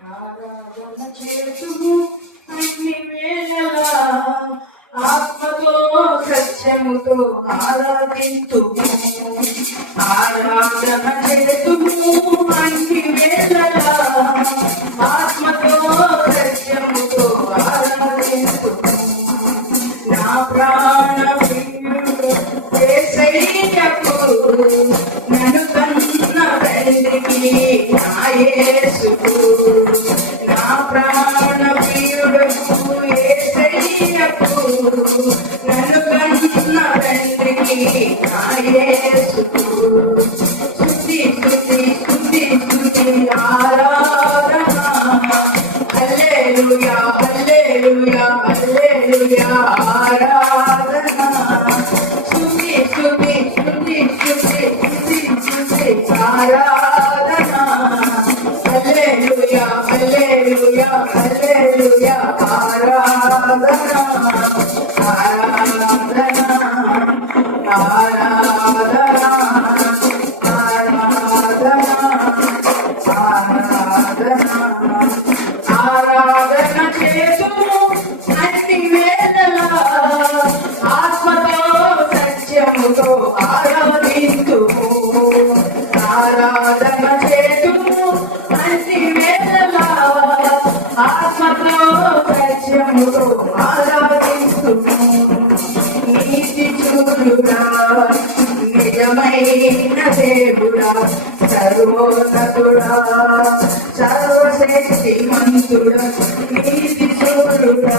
ఆరాధన చేతుము అన్ని వేళలా ఆత్మతో సత్యముతో ఆరాధింతుము. ఆరాధన చేతుము అన్ని వేళలా ఆత్మతో సత్యముతో ఆరాధింతుము. నా ప్రాణ ప్రియుడు యేసయ్యకు నన్ను కన్న తండ్రికి నా యేసుకు. నా ప్రాణ ప్రియుడు యేసయ్యకు నన్ను కన్న తండ్రికి నా యేసుకు. స్తుతి స్తుతి స్తుతి స్తుతి ఆరాధన. హల్లెలూయా హల్లెలూయా హల్లెలూయా ఆరాధన. స్తుతి స్తుతి స్తుతి స్తుతి స్తుతి స్తుతి ఆరాధన. హల్లెలూయా హల్లెలూయా హల్లెలూయా ఆరాధన. ఆరాధన ఆరాధన ఆరాధన చేతుము అన్ని వేళలా ఆత్మతో సత్యముతో ఆరాధింతుము. ఆరాధన చేతుము అన్ని వేళలా ఆత్మతో సత్యముతో ఆరాధింతుము. నీతి చూడుగా నిజమైన దేవుడా సర్వోన్నతుడా సర్వశక్తిమంతుడా నీతి చూడుగా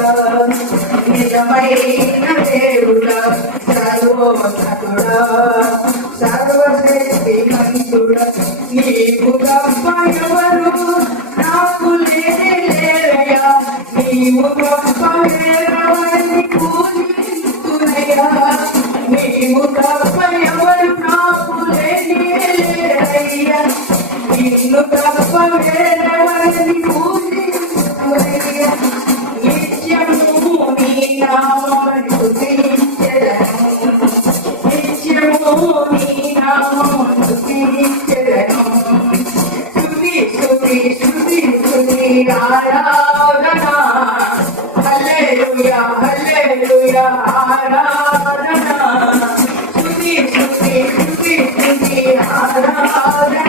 నిజమైన దేవుడా సర్వోన్నతుడా సర్వశక్తిమంతుడా నీకు తప్ప ఎవరు నాకు లేరయ్యా. నీవు తప్ప వేరవని పూజిస్తున్నయ్యా. నీవు తప్ప ఎవరు నాకు లేరయ్యా. నిన్ను తప్ప వేరవని పూజిస్తున్నయ్యా. నిత్యము నీ నామమును స్తుతించెదను. నిత్యము నీ నామమును స్తుతించెదను. స్తుతి స్తుతి స్తుతి స్తుతి ఆరాధన. హల్లెలూయా హల్లెలూయా ఆరాధన. స్తుతి స్తుతి స్తుతి స్తుతి ఆరాధన.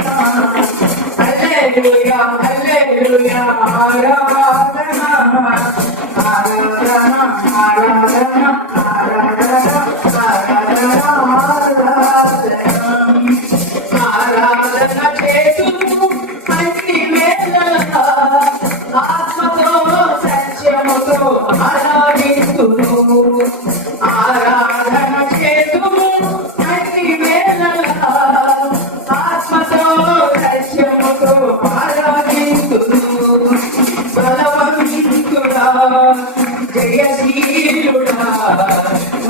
హల్లెలూయా హల్లెలూయా ఆరాధన. ఆరాధన ఆరాధన ఆరాధన ఆరాధన చేతుము అన్ని వేళలా ఆత్మతో సత్యముతో ఆరాధింతుము. ఆరాధన చేతుము అన్ని వేళలా ఆత్మతో సత్యముతో ఆరాధింతుము. బలవంతుడా జయశీలుడా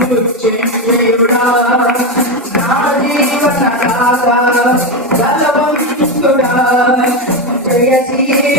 మృత్యుంజయుడా నా జీవనదాత. బలవంతుడా జయశీలుడా